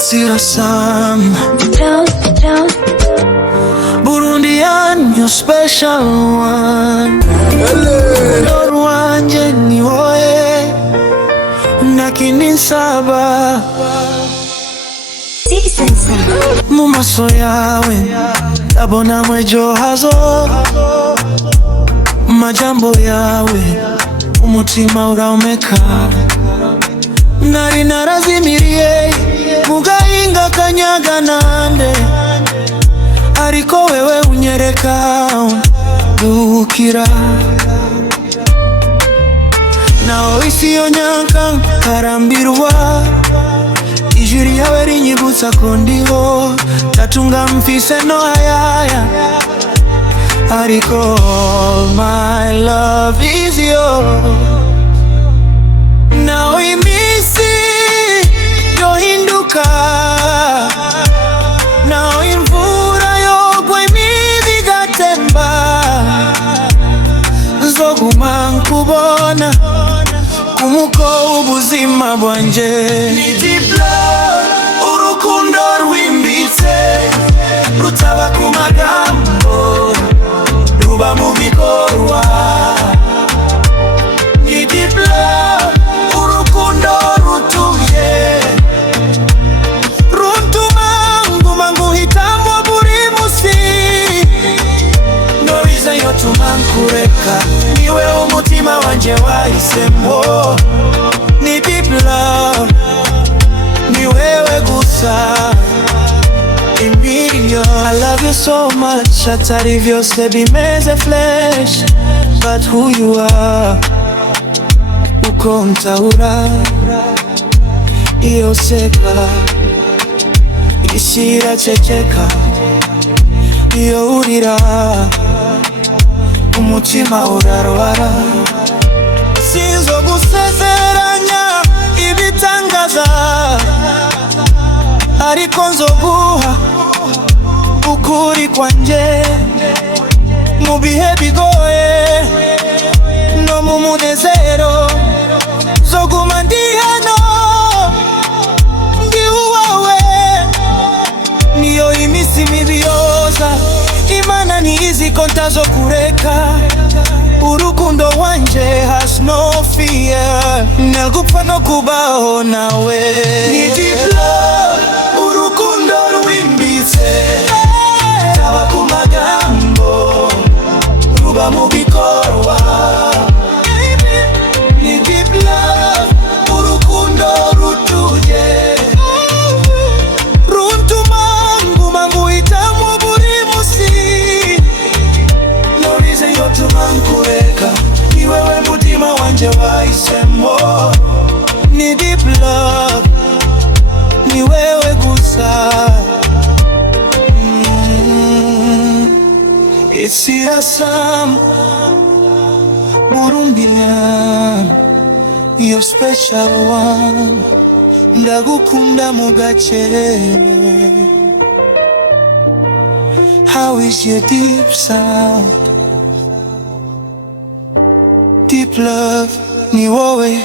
Sam Burundian, your special one. Lord wanje ni woe nakininsaba mumaso yawe ndabona mwejo hazo majambo yawe umutima uraomeka nari narazimiriye mugahinga kanyaga nande ariko wewe unyereka dukira naho isi yonyanka karambirwa ijuri yawe rinyibutsa ko ndiho tatunga mfise no hayaya ariko my love is yours. Naho imisi yohinduka naho imvura yogwa imivi igatemba nzoguma nkubona kumuko ubuzima bwanje ni deep love urukundo rwimbitse rutaba ku magambo ruba mu bikorwa ni deep love urukundo rutuye runtuma nguma nguhitamwo buri musi no reason yotuma nkureka niwe umutima wanje wahisemo ni deep love ni wewe gusa Emilio. I love you so much atari vyose bimeze flesh but who you are uko mtaura iyo seka ishira checheka iyo urira umutima urarwara sinzo gusezeranya ibitangaza ariko nzoguha ukuri kwanje mu bihe bigoye no mu munezero zoguma ndi hano ndi uwawe niyo imisi mibi yoza imana niizi ko ntazokureka urukundo wanje has no fear nagupfa no kubaho nawe ni deep love urukundo rwimbitse taba ku magambo ruba mu bikorwa ni deep love urukundo rutuye runtuma nguma nguhitamwo buri musi no reason yotuma nkureka ni wewe mutima wanje wahisemo ni deep love ni wewe gusa It's Sam Burundian, your special one. Ndagukunda mugachere. How is your deep sound? Deep love ni wowe